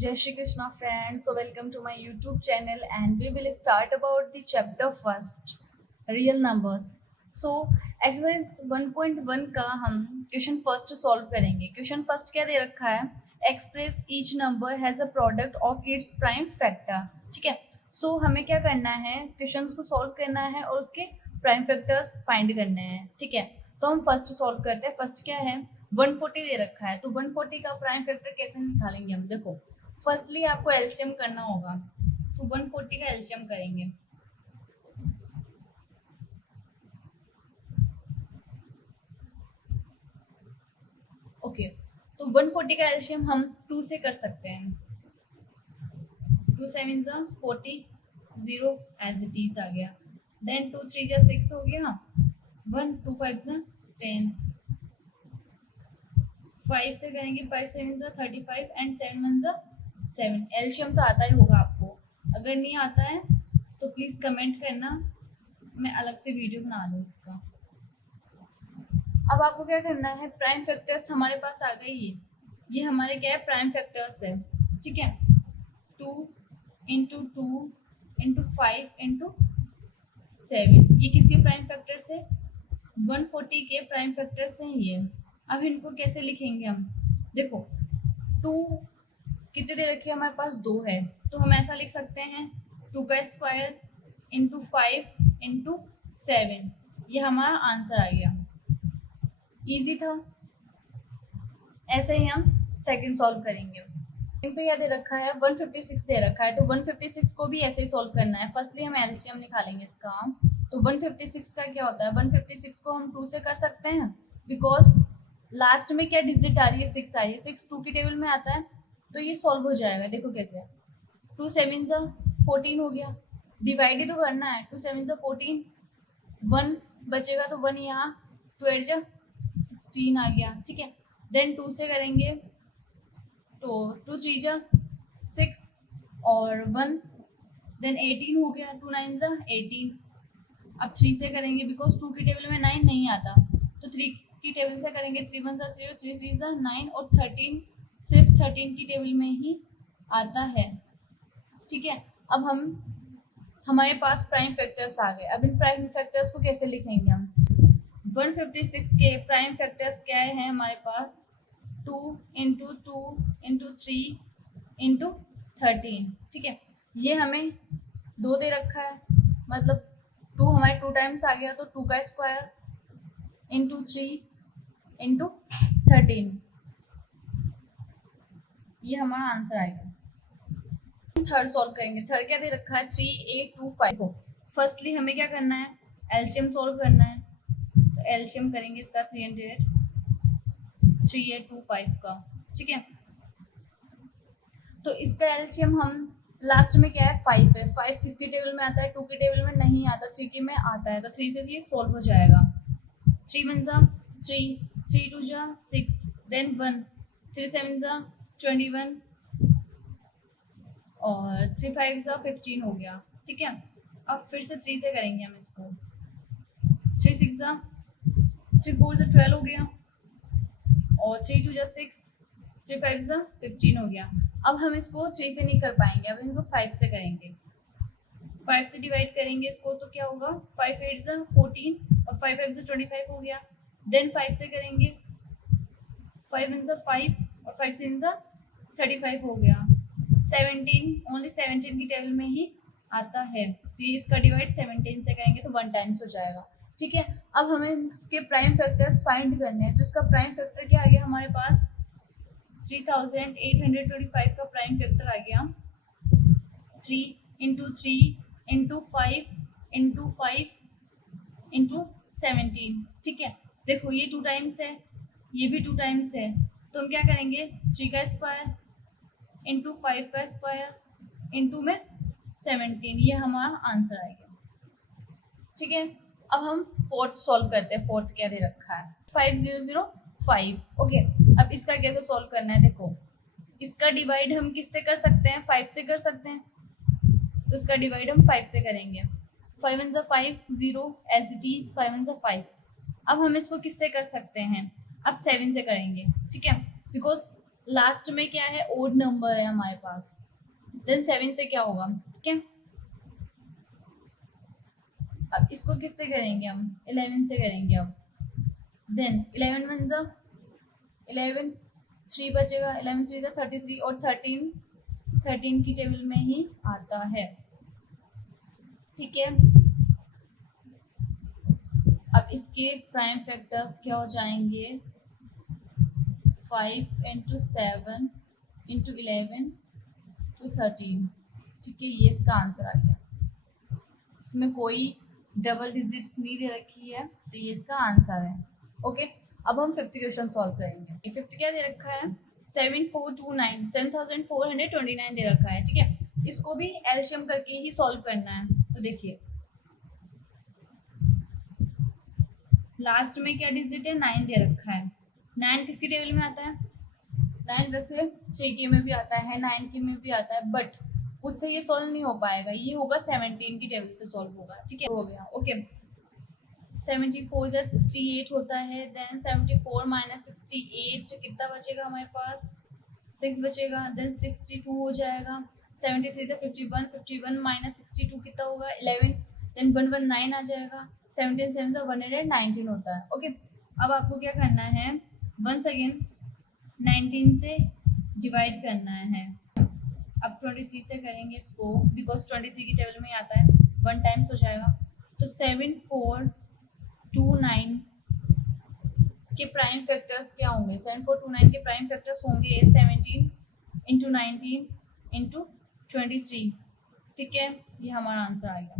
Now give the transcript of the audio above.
Jai Shri Krishna friends, so welcome to my YouTube channel and we will start about the chapter first, real numbers. So exercise 1.1 का हम question first solve करेंगे. Question first क्या दे रखा है? Express each number has a product of its prime factor. ठीक है, सो हमें क्या करना है, क्वेश्चन को सॉल्व करना है और उसके प्राइम फैक्टर्स फाइंड करने हैं. ठीक है, तो हम फर्स्ट सॉल्व करते हैं. फर्स्ट क्या है, 140 दे रखा है, तो 140 का प्राइम फैक्टर कैसे निकालेंगे हम. देखो, फर्स्टली आपको एलसीएम करना होगा, तो 140 का एलसीएम करेंगे. ओके, तो 140 का एलसीएम हम 2 से कर सकते हैं. 2 7 जा 40, 0 एज इट इज आ गया. देन 2 3 जा 6 हो गया, 1 2 5 जा 10, 5 से करेंगे, 5 7 जा 35 एंड 7 1 जा 7. एलसीएम तो आता ही होगा आपको, अगर नहीं आता है तो प्लीज़ कमेंट करना, मैं अलग से वीडियो बना दूँ इसका. अब आपको क्या करना है, प्राइम फैक्टर्स हमारे पास आ गई है. ये हमारे क्या है, प्राइम फैक्टर्स है. ठीक है, 2 इंटू 2 इंटू 5 इंटू 7, ये किसके प्राइम फैक्टर्स है? 140 के प्राइम फैक्टर्स हैं ये. अब इनको कैसे लिखेंगे हम? देखो, 2 कितने दे रखे हैं हमारे पास? 2 है, तो हम ऐसा लिख सकते हैं 2 का स्क्वायर इंटू 5 इंटू 7. ये हमारा आंसर आ गया. इजी था. ऐसे ही हम सेकंड सॉल्व करेंगे. इन पे क्या दे रखा है? 156 दे रखा है, तो 156 को भी ऐसे ही सॉल्व करना है. फर्स्टली हम एलसीएम निकालेंगे इसका. तो 156 का क्या होता है? 156 को हम 2 से कर सकते हैं, बिकॉज लास्ट में क्या डिजिट आ रही है? 6 आ रही है. 6 2 की टेबल में आता है, तो ये सॉल्व हो जाएगा. देखो कैसे, 2 7 जा 14 हो गया. डिवाइड ही तो करना है. 2 7 जा 14, 1 बचेगा तो 1 यहाँ, 2 8 जा 16 आ गया. ठीक है, देन 2 से करेंगे तो 2 3 जा 6 और 1, देन 18 हो गया. 2 9 जा 18. अब 3 से करेंगे, बिकॉज 2 की टेबल में 9 नहीं आता, तो 3 की टेबल से करेंगे. 3 1 जा 3 और 3 3 जा 9 और 13 सिर्फ 13 की टेबल में ही आता है. ठीक है, अब हमारे पास प्राइम फैक्टर्स आ गए. अब इन प्राइम फैक्टर्स को कैसे लिखेंगे हम? 156 के प्राइम फैक्टर्स क्या है हमारे पास? 2 इंटू 2 इंटू 3 इंटू 13. ठीक है, ये हमें 2 दे रखा है, मतलब 2 हमारे 2 टाइम्स आ गया, तो 2 का स्क्वायर इंटू 3 इंटू 13, ये हमारा आंसर आएगा. थर्ड सॉल्व करेंगे. थर्ड क्या दे रखा है? 3 8 2 5 को. फर्स्टली हमें क्या करना है? एलसीएम सॉल्व करना है. तो एलसीएम करेंगे इसका 3825 का. ठीक है, तो इसका एलसीएम हम लास्ट में क्या है? 5 है. 5 किसकी टेबल में आता है? 2 की टेबल में नहीं आता, 3 की में आता है, तो 3 से ये सॉल्व हो जाएगा. 3 1 जा 3, 3 2 जा 6, देन 1, 3 7 जा 21 और 3 5 जा 15 हो गया. ठीक है, अब फिर से 3 से करेंगे हम इसको. 3 6 जा 3 4 जा 12 हो गया और 3 2 जा 6, 3 5 जा 15 हो गया. अब हम इसको 3 से नहीं कर पाएंगे, अब इनको 5 से करेंगे. 5 से डिवाइड करेंगे इसको, तो क्या होगा? 5 8 जा 14 और 5 5 जा 25 हो गया. देन 5 से करेंगे, 5 1 जा 5 और 5 6 जा 35 हो गया. 17 ओनली 17 की टेबल में ही आता है, तो ये इसका डिवाइड 17 से करेंगे तो 1 टाइम्स हो जाएगा. ठीक है, अब हमें इसके प्राइम फैक्टर्स फाइंड करने हैं. तो इसका प्राइम फैक्टर क्या आ गया हमारे पास? 3825 का प्राइम फैक्टर आ गया. 3 इंटू 3 इंटू 5 इंटू 5 इंटू 17. ठीक है, देखो ये 2 टाइम्स है, ये भी 2 टाइम्स है, तो हम क्या करेंगे? 3 का स्क्वायर इंटू 5 का स्क्वायर इंटू में 17, ये हमारा आंसर आएगा. ठीक है, अब हम फोर्थ सॉल्व करते हैं. फोर्थ क्या दे रखा है? 5005. ओके, अब इसका कैसे सॉल्व करना है? देखो, इसका डिवाइड हम किससे कर सकते हैं? 5 से कर सकते हैं, तो इसका डिवाइड हम 5 से करेंगे. 5 1 जा 5, 0 एज इट इज. 5 1 जा 5. अब हम इसको किससे कर सकते हैं? अब 7 से करेंगे. ठीक है, बिकॉज लास्ट में क्या है, ओड नंबर है हमारे पास, देन 7 से क्या होगा, ठीक है। अब इसको किससे करेंगे हम, 11 से करेंगे अब। देन 11 वन ज़ा 11, 3 बचेगा, 11 3 ज़ा 33 और 13 की टेबल में ही आता है, ठीक है। अब इसके प्राइम फैक्टर्स क्या हो जाएंगे, 5 इंटू 7 इंटू 11 टू 13, ठीक है। ये इसका आंसर आ गया, इसमें कोई डबल डिजिट्स नहीं दे रखी है, तो ये इसका आंसर है, ओके। अब हम 5th क्वेश्चन सॉल्व करेंगे। 5th क्या दे रखा है, 7429 दे रखा है, ठीक है। इसको भी एलसीएम करके ही सॉल्व करना है। तो देखिए लास्ट में क्या डिजिट है, 9 दे रखा है। 9 किसकी टेबल में आता है, 9 वैसे 3 में भी आता है, 9 में भी आता है, बट उससे ये सॉल्व नहीं हो पाएगा, ये होगा 17 की टेबल से सॉल्व होगा, ठीक है। हो गया, ओके। 74 जा 68 होता है, देन 74 माइनस 68 कितना बचेगा हमारे पास, 6 बचेगा, देन 62 हो जाएगा। 73 जा 51, 51 माइनस 62 कितना होगा, 11, देन 119 आ जाएगा। 17 7 जा 119 होता है, ओके। अब आपको क्या करना है, वंस अगेन 19 से डिवाइड करना है। अब 23 से करेंगे इसको, बिकॉज 23 की टेबल में आता है, 1 टाइम्स हो जाएगा। तो 7429 के प्राइम फैक्टर्स क्या होंगे, 7429 के प्राइम फैक्टर्स होंगे 17 इंटू 19 इंटू 23, ठीक है। ये हमारा आंसर आएगा।